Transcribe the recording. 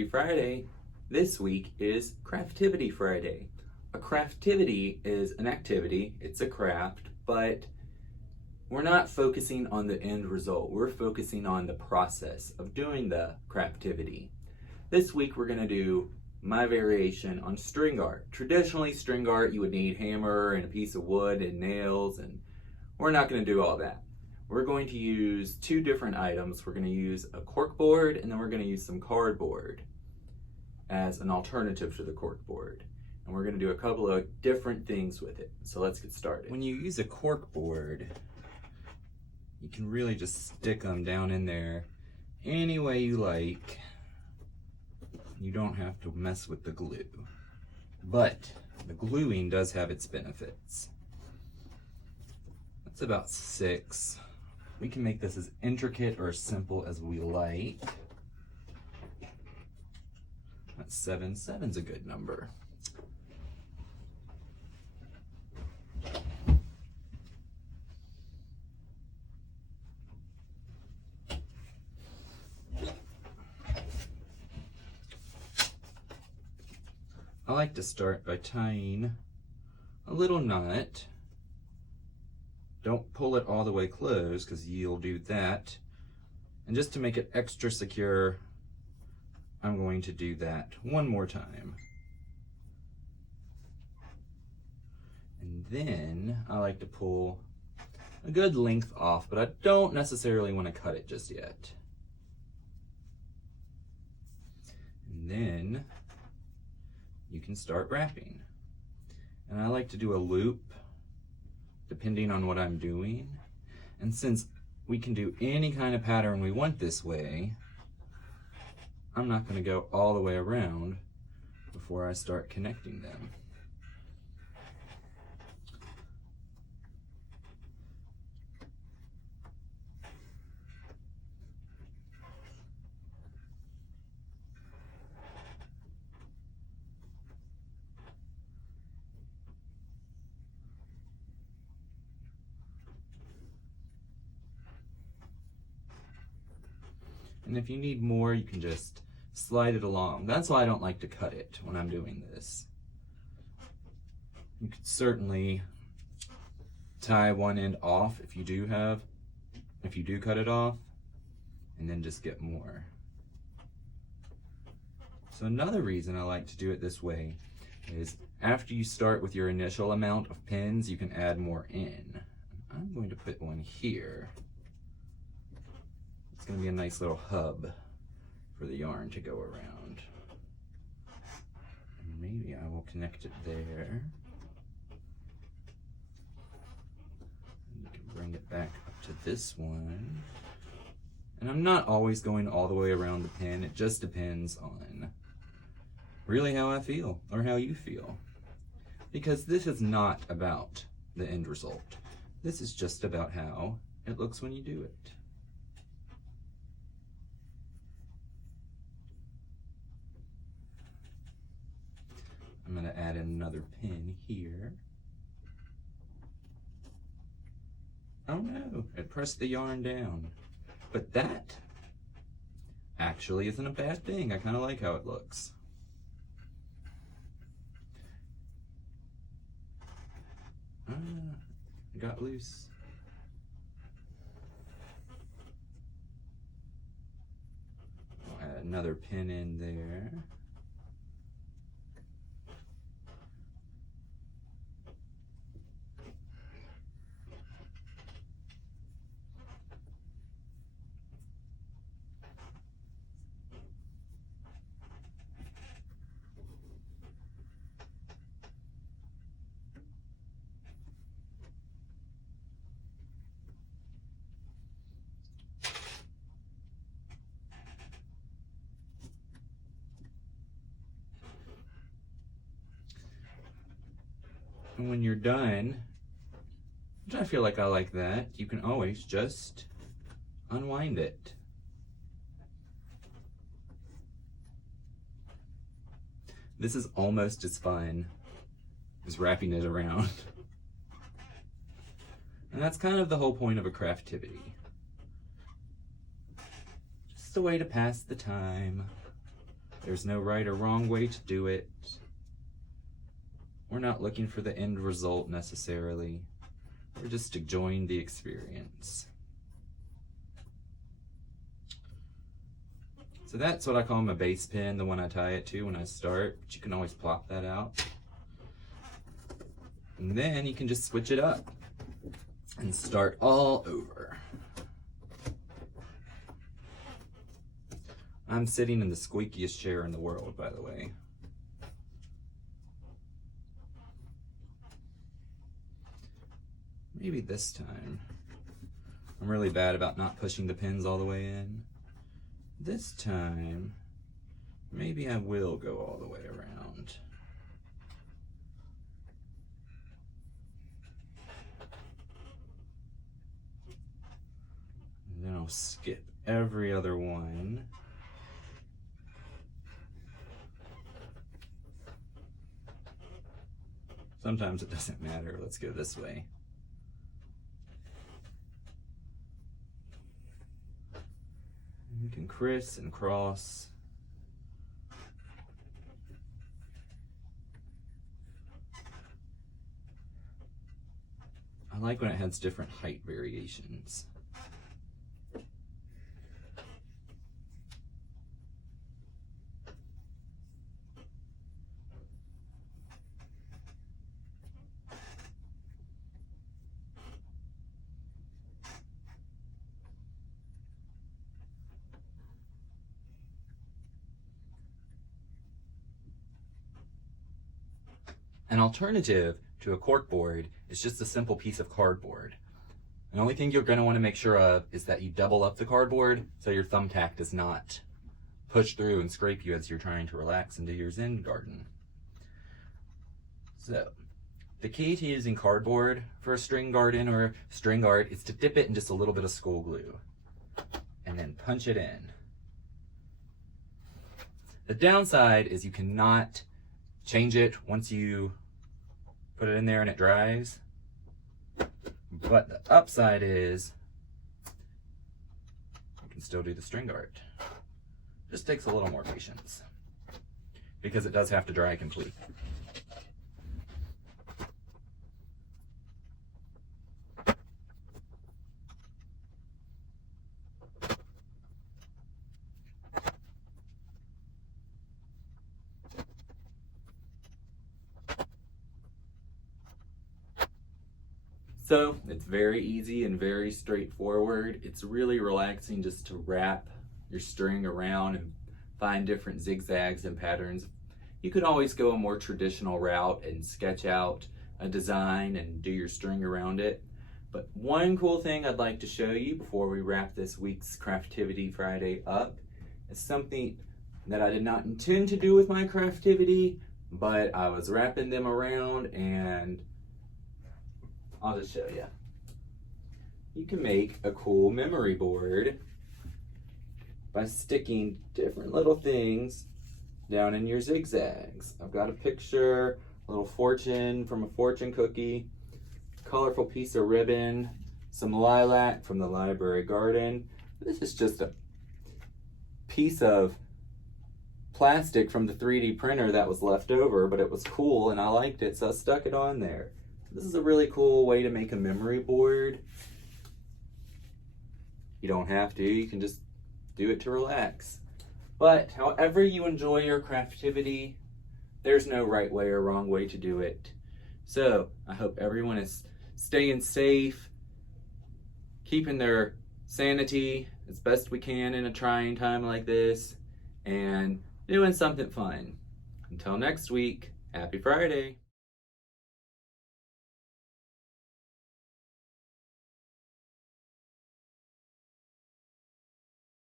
Happy Friday! This week is Craftivity Friday. A craftivity is an activity, it's a craft, but we're not focusing on the end result. We're focusing on the process of doing the craftivity. This week we're going to do my variation on string art. Traditionally, string art, you would need hammer and a piece of wood and nails, and we're not going to do all that. We're going to use two different items. We're going to use a cork board, and then we're going to use some cardboard as an alternative to the cork board. And we're going to do a couple of different things with it. So let's get started. When you use a cork board, you can really just stick them down in there any way you like. You don't have to mess with the glue. But the gluing does have its benefits. That's about 6. We can make this as intricate or simple as we like. That's 7. 7's a good number. I like to start by tying a little knot. Don't pull it all the way closed because you'll do that. And just to make it extra secure, I'm going to do that one more time. And then I like to pull a good length off, but I don't necessarily want to cut it just yet. And then you can start wrapping. And I like to do a loop depending on what I'm doing. And since we can do any kind of pattern we want this way, I'm not going to go all the way around before I start connecting them. And if you need more, you can just slide it along. That's why I don't like to cut it when I'm doing this. You could certainly tie one end off if you do cut it off, and then just get more. So another reason I like to do it this way is after you start with your initial amount of pins, you can add more in. I'm going to put one here. It's going to be a nice little hub for the yarn to go around. And maybe I will connect it there. And you can bring it back up to this one. And I'm not always going all the way around the pin. It just depends on really how I feel or how you feel. Because this is not about the end result. This is just about how it looks when you do it. I'm going to add another pin here. Oh no, it pressed the yarn down. But that actually isn't a bad thing. I kind of like how it looks. It got loose. I'll add another pin in there. And when you're done, which I feel like I like that, you can always just unwind it. This is almost as fun as wrapping it around. And that's kind of the whole point of a craftivity. Just a way to pass the time. There's no right or wrong way to do it. We're not looking for the end result necessarily. We're just enjoying the experience. So that's what I call my base pin, the one I tie it to when I start. But you can always plop that out. And then you can just switch it up and start all over. I'm sitting in the squeakiest chair in the world, by the way. Maybe this time. I'm really bad about not pushing the pins all the way in. This time, maybe I will go all the way around. And then I'll skip every other one. Sometimes it doesn't matter. Let's go this way. You can criss and cross. I like when it has different height variations. An alternative to a corkboard is just a simple piece of cardboard. The only thing you're going to want to make sure of is that you double up the cardboard so your thumbtack does not push through and scrape you as you're trying to relax and do your Zen garden. So, the key to using cardboard for a string garden or string art is to dip it in just a little bit of school glue and then punch it in. The downside is you cannot change it once you put it in there and it dries. But the upside is you can still do the string art. Just takes a little more patience because it does have to dry complete. So it's very easy and very straightforward. It's really relaxing just to wrap your string around and find different zigzags and patterns. You could always go a more traditional route and sketch out a design and do your string around it. But one cool thing I'd like to show you before we wrap this week's Craftivity Friday up is something that I did not intend to do with my Craftivity, but I was wrapping them around and I'll just show you. You can make a cool memory board by sticking different little things down in your zigzags. I've got a picture, a little fortune from a fortune cookie, colorful piece of ribbon, some lilac from the library garden. This is just a piece of plastic from the 3D printer that was left over, but it was cool and I liked it, so I stuck it on there. This is a really cool way to make a memory board. You don't have to, you can just do it to relax. But however you enjoy your Craftivity, there's no right way or wrong way to do it. So I hope everyone is staying safe, keeping their sanity as best we can in a trying time like this, and doing something fun. Until next week, happy Friday.